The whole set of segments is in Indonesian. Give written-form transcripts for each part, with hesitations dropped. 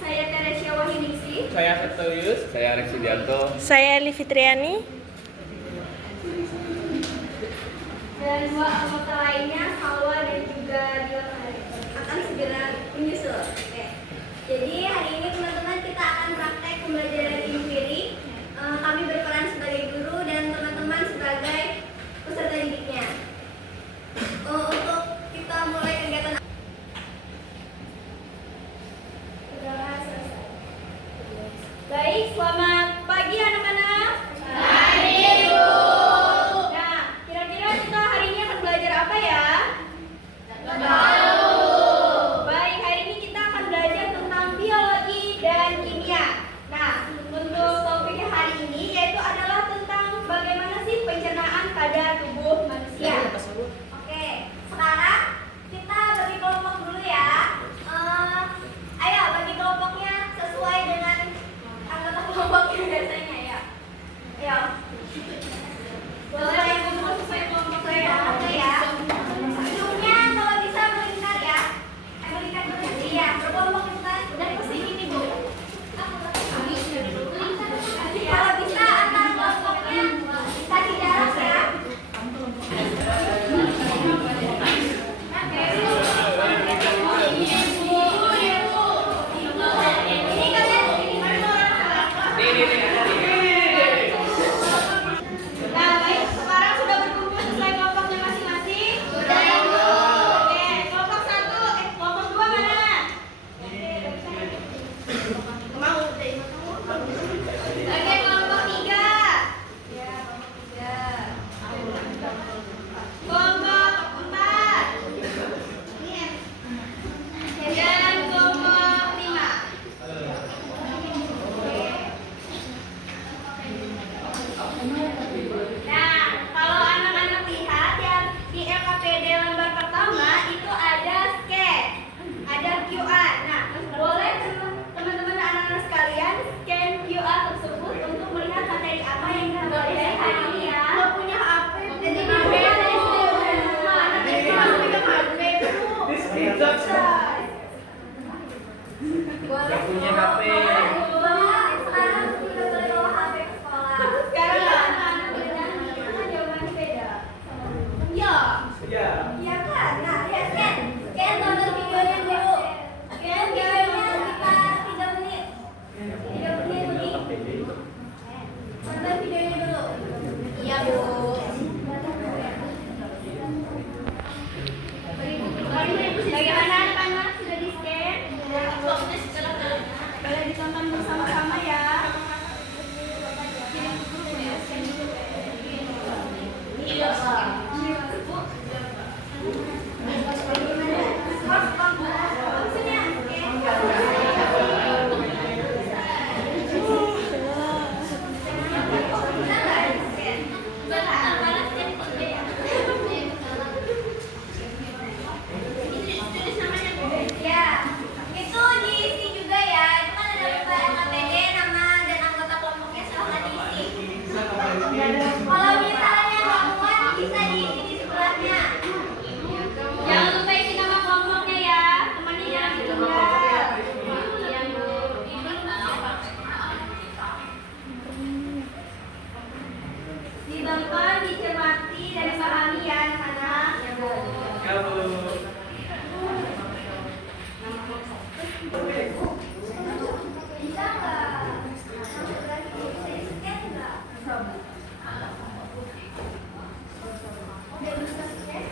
saya Teresia Wahyuningsi. Saya Septilius. Saya Reksi Dianto. Saya Eli Fitriani. Dan dua anggota lainnya, Salwa dan juga Dion, akan segera menyusul. Oke. Jadi hari ini teman-teman kita akan praktek pembelajaran Infiri. Kami berperan sebagai guru dan teman-teman sebagai peserta didiknya. Untuk kita mulai kegiatan. Baik, selamat pagi anak-anak. Pagi, Bu. Nah, kira-kira kita hari ini akan belajar apa ya? Tahu. Baik, hari ini kita akan belajar tentang biologi dan kimia. Nah, untuk topik hari ini yaitu adalah tentang bagaimana sih pencernaan pada tubuh manusia. Oke, sekarang kita bagi kelompok dulu ya. Ayo bagi kelompoknya sesuai dengan anggota kelompoknya biasanya ya. Ayo. Boleh kumpul sesuai kelompok ya. Oke ya. Hidungnya kalau bisa melingkar ya. Melingkar dulu ya. Berkelompok kita dan pasti ini Bu. Kalau bisa antar kelompoknya kasih jarak ya. Nah, baik, sekarang sudah berkumpul sesuai kelompoknya masing-masing? Sudah, Bu. Oke, kelompok 1, kelompok 2 mana? Mau dari Oke, kelompok 3. Ya, kelompok 3. Kelompok 4. Dan kelompok 5. Nah, kalau anak-anak lihat ya di LKPD lembar pertama itu ada scan, ada QR. Nah, boleh teman-teman anak-anak sekalian scan QR tersebut untuk melihat materi apa yang kita pelajari hari ini ya. Nggak punya HP, jadi boleh dari rumah. Anak SD masih pegang HP dulu. Boleh punya HP. Sekarang sudah boleh bawa HP ke sekolah. Sekarang ya anak-anak beda nih, karena jawabannya beda. Iya. Iya. Iya kan? Nah, ya scan. Scan tonton videonya dulu. Scan videonya kita 3 menit. 3 menit begini. Tonton videonya dulu. Iya, Bu. Bagaimana anak-anak? Sudah di scan? Boleh ditonton bersama-sama ya. Ya, itu diisi juga ya. Itu kan ada lembar LKPD, nama dan anggota kelompoknya silahkan diisi. Kalau misalnya nggak muat bisa diisi di sebelahnya. Jangan lupa isi nama kelompoknya ya. Temannya jangan ditinggal. Ditonton, dicermati, dan dipahami ya anak-anak. Ya, Bu. Bisa nggak? Bisa scan nggak? Udah bisa scan?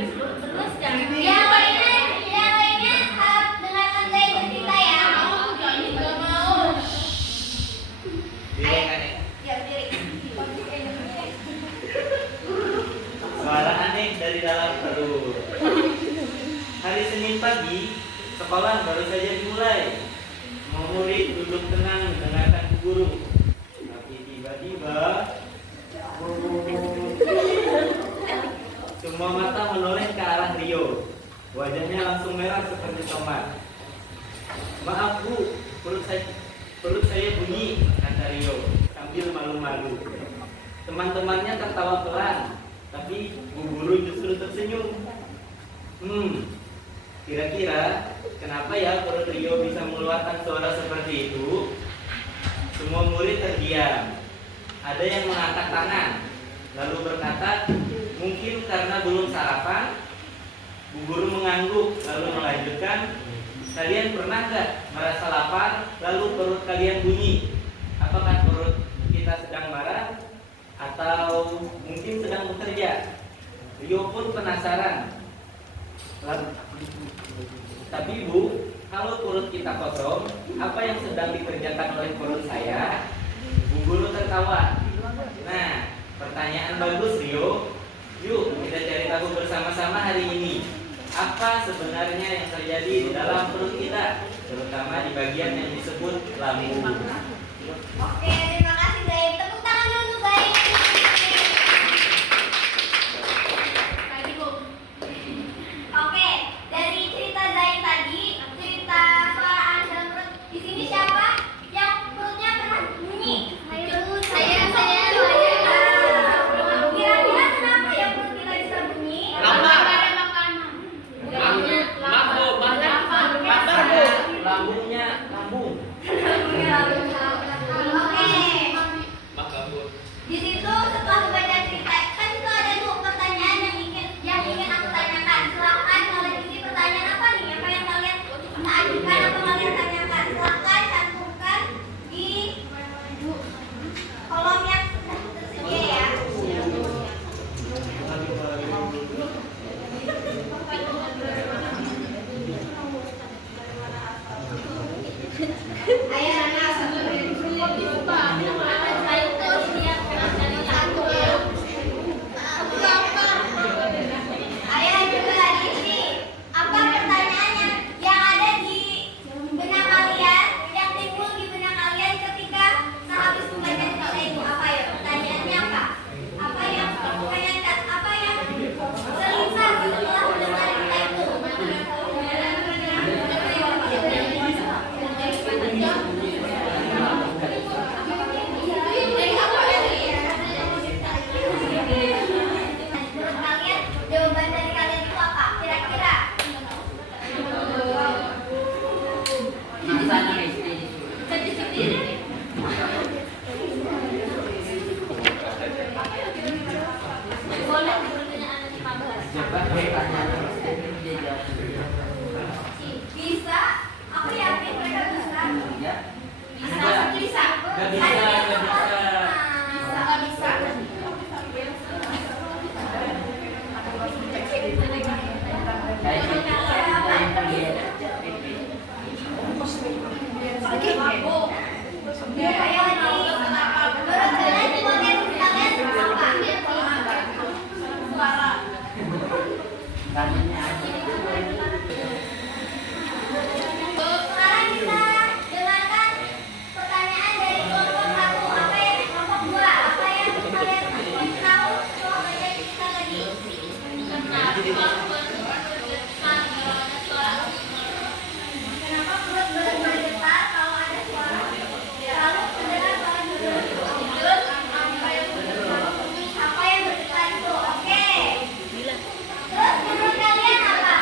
Yang lainnya harap dengarkan saya bercerita ya. Diri kan ya? Ya, diri. Suara aneh dari dalam perut. Hari Senin pagi, sekolah baru saja dimulai. Semua murid duduk tenang mendengarkan Bu Guru. Tapi tiba-tiba, semua mata menoleh ke arah Rio. Wajahnya langsung merah seperti tomat. Maaf Bu, perut saya bunyi, kata Rio sambil malu-malu. Teman-temannya tertawa pelan, tapi Bu Guru justru tersenyum. Kira-kira kenapa ya perut Rio bisa mengeluarkan suara seperti itu? Semua murid terdiam. Ada yang mengangkat tangan, lalu berkata, mungkin karena belum sarapan. Bu Guru mengangguk, lalu melanjutkan, kalian pernah gak merasa lapar, lalu perut kalian bunyi? Apakah perut kita sedang marah? Atau mungkin sedang bekerja? Rio pun penasaran. Tapi Bu, kalau perut kita kosong, apa yang sedang dikerjakan oleh perut saya? Bu Guru tertawa. Nah, pertanyaan bagus Rio. Yuk kita cari tahu bersama-sama hari ini. Apa sebenarnya yang terjadi di dalam perut kita, terutama di bagian yang disebut lambung. Oke, terima kasih Zaid. Tepuk tangan dulu untuk Zaid. Oke, dari cerita Zaid tadi, cerita suara aneh dalam perut. Di sini siapa yang perutnya pernah bunyi? Saya. Kira-kira kenapa ya perut kita bisa bunyi? Lambung. Oke. Maka Bu. Di situ setelah membaca cerita kan itu ada tuh pertanyaan yang ingin aku tanyakan. Silahkan kalau isi pertanyaan apa nih? Apa yang kalian ajukan atau kalian tanyakan? Silahkan cantumkan di kolom yang tersedia ya. Ayah anak satu dari Ayah juga di sini. Apa pertanyaannya yang ada di benak kalian, yang timbul di benak kalian ketika sehabis membaca cerita itu? Apa ya pertanyaannya apa? Apa yang pertanyakan? Apa yang terlintas setelah mendengar cerita itu? Menurut kalian jawaban dari kalian itu apa? Kira-kira? Bisa? Aku yakin mereka bisa. Anak bisa. Gak bisa. Nggak bisa. Sekarang kita dengarkan pertanyaan dari kelompok 1 sampai kelompok 2. Apa yang kalian ingin tahu soal baca cerita tadi? Kenapa perut bergetar kalau ada suara? Lalu terdengar suara gelut. Apa yang bergetar itu? Oke. Terus menurut kalian apa?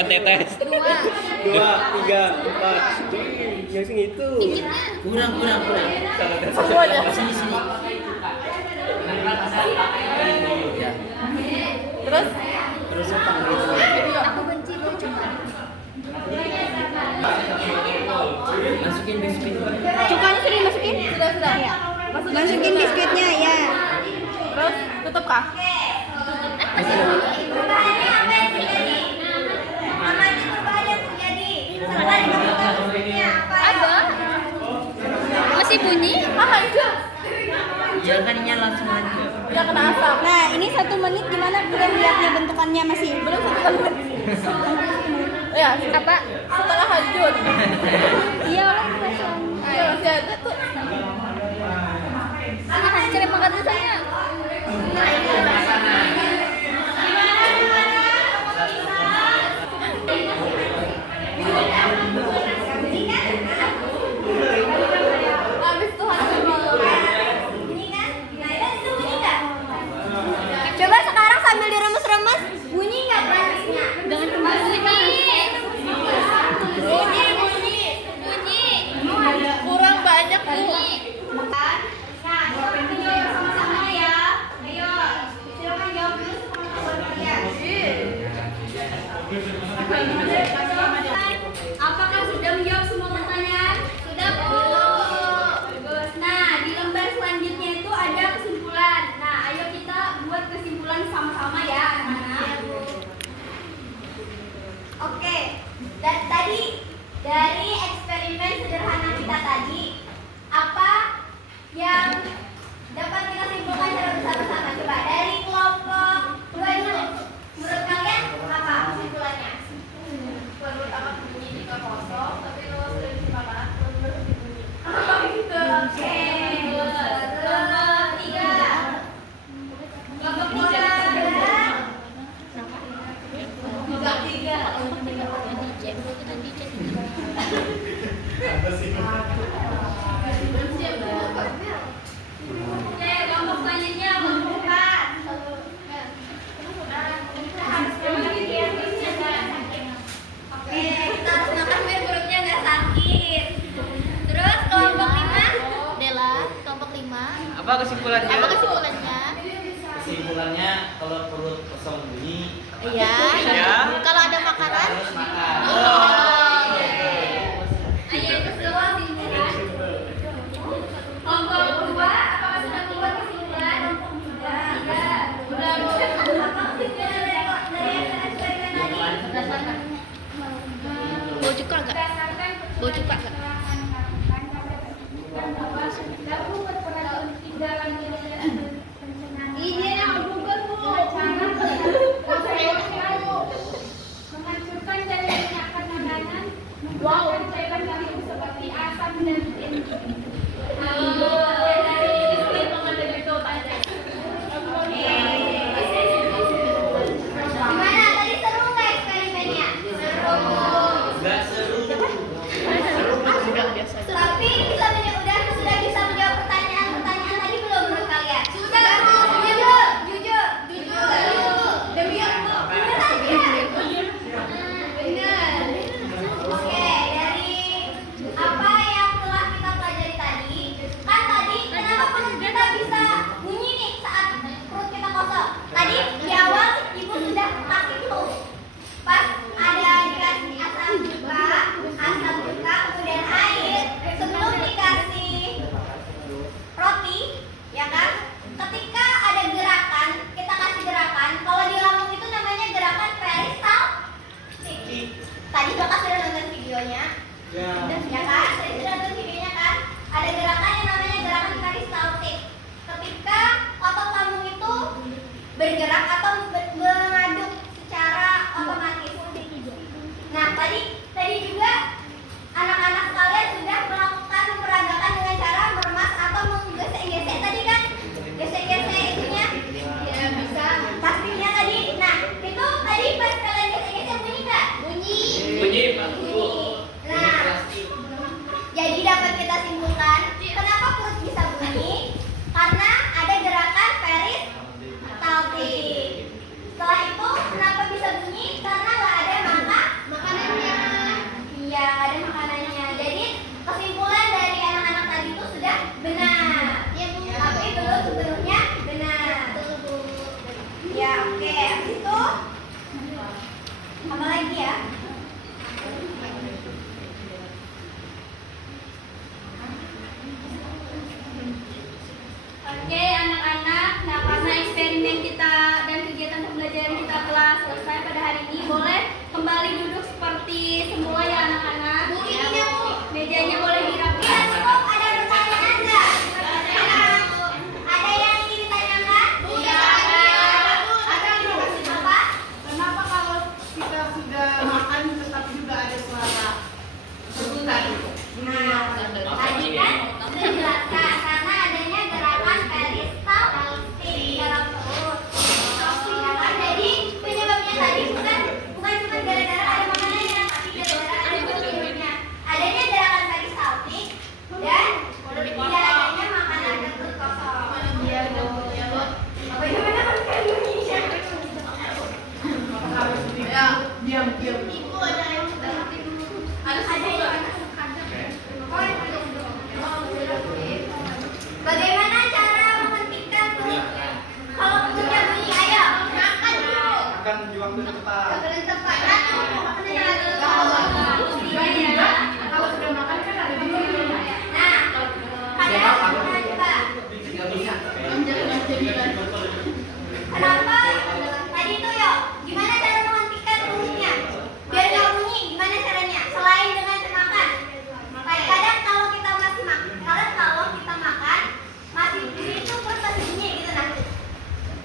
pakai tetes. 2. 2, 3, 4. Yang segitu. Kurang. Semuanya. Sini. Ya. Terus apa gitu? Aku benci itu cuma. Masukin biskuit. Cukanya sudah dimasukin? sudah. Ya. Masukin biskuitnya ya. Terus tutup kah? Perubahannya apa yang terjadi? Apa itu perubahan yang terjadi? Setelah dimasukkan biskuitnya apa? Ada. Masih bunyi? Hancur. Ya kan langsung hancur. Ya kena asap. Nah, ini 1 menit gimana kalian lihatnya bentukannya masih? Belum 1 menit. Ya, Apa? setengah hancur. Iya, orang masih. Iya, masih ada tuh. Hancur emang kan rasanya. Habis tuh hancur. Bunyi kan? Nah, itu bunyi nggak? Coba sekarang sambil diremes-remes, bunyi nggak plastiknya? Jangan cuma bunyi. Kurang banyak tuh. Nah, kita menjawab sama-sama ya. Ayo, silakan jawab dulu sama kalian. Apakah sudah menjawab semua pertanyaan? Sudah, Bu. Bagus. Nah, di lembar selanjutnya itu ada kesimpulan. Nah, ayo kita buat kesimpulan sama-sama ya, anak-anak. Oke. Dan tadi dari eksperimen sederhana kita tadi, apa yang dapat kita simpulkan secara bersama-sama? Coba dari kelompok 2 dulu. Menurut kalian apa kesimpulannya? Menurut aku bunyi 3-0, tapi kalau sudah disepakati benar-benar bunyi. Gitu. Oke. Kelompok 3. Kelompok 3. Oke, kelompok selanjutnya kelompok 4. Oke, kita harus makan biar perutnya nggak sakit. Terus kelompok 5. Dela, kelompok 5. Apa kesimpulannya? Apa kesimpulannya? Kesimpulannya kalau perut kosong bunyi, Iya. Ya. Kalau ada makanan? harus makan. Ayo itu semua kesimpulan. Kelompok 2, apakah sudah membuat kesimpulan? Sudah. Apa kesimpulan dari eksperimen tadi? Bau cuka enggak? Bau cuka enggak? Ini yang Google Bu. Menghancurkan dan menyiapkan makanan. kembali duduk seperti semula ya anak-anak. Bu, ininya, Bu. Mejanya boleh dirapikan. Ada pertanyaan nggak? Ada yang ingin ditanyakan? Iya, Ada Bu. Apa? Kenapa kalau kita sudah makan tetapi juga ada suara sebutan? Nah, tadi kan sudah dijelaskan karena adanya gerakan peristaltik di dalam perut. Ya kan? Jadi penyebabnya tadi bukan cuma gara-gara ada makanannya, tapi gara-gara ada penyebabnya. Adanya gerakan peristaltik dan tidak adanya makanan perut kosong. Iya, Bu. Bagaimana kalau Indonesia? Harus diam. Ibu ada yang sudah ada yang bagaimana cara menghentikan perut? Kalau perutnya bunyi, ayo makan dulu. Akan juang ke depan. Makan tepat. Makannya Kalau sudah makan kan ada di sini. Nah, kalian coba. Kenapa? Tadi itu yuk, gimana cara menghentikan perutnya? Biar nggak bunyi, gimana caranya? Selain dengan makan. Kadang kalau kita masih makan, kalau kita makan masih bunyi itu perut masih bunyi gitu nah.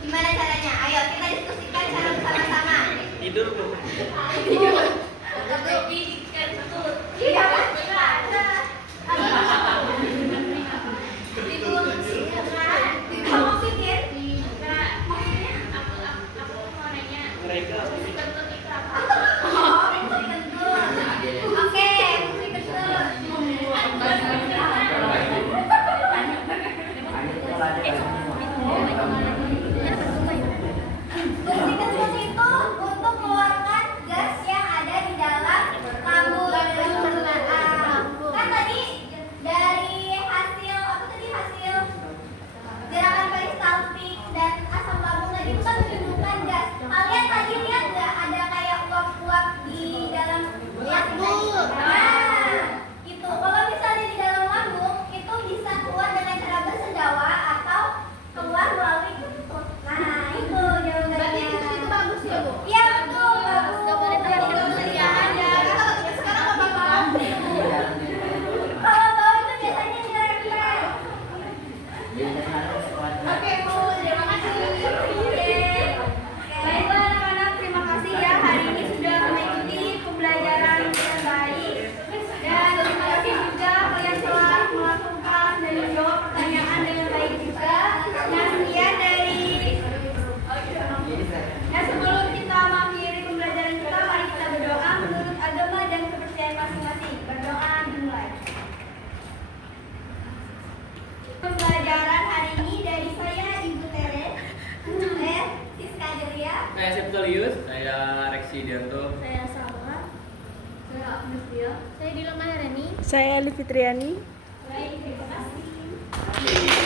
Gimana caranya? Ayo kita diskusikan secara bersama-sama. Tidur Bu. Iya kan? Ada. Kamu pikir? Mereka Oke, musik kentut. Musik kentut itu untuk mengeluarkan gas yang ada di dalam lambung kan tadi dari hasil apa tadi hasil gerakan peristaltik dan asam lambung tadi itu kan menunjukkan gas. Kalian tadi lihat nggak ada kayak uap-uap di dalam lambung? Nah, itu kalau misalnya di dalam lambung itu bisa keluar dengan cara bersendawa atau keluar melalui kentut. Nah, itu jawabannya. Itu bagus ya, Bu? Iya, betul, bagus. Nggak boleh terjadi aja. Sekarang apa bau? Kalau bau itu biasanya dirempel. Oke, Bu, terima kasih. Baiklah anak-anak, terima kasih ya hari ini sudah mengikuti pembelajaran dengan baik. Dan terima kasih juga kalian telah melakukan dan menjawab pertanyaan dengan baik juga. Nah, sekian dari Nah, sebelum kita mengakhiri pembelajaran kita, mari kita berdoa menurut agama dan kepercayaan masing-masing. Berdoa dimulai. Pembelajaran hari ini dari saya Ibu Tere, Siska Delia. Saya Septolius, saya Reksi Dianto. Saya Salwa. Saya Agnes Dia. Saya Dila Maharani. Saya Ali Fitriani. baik, terima kasih. Oke.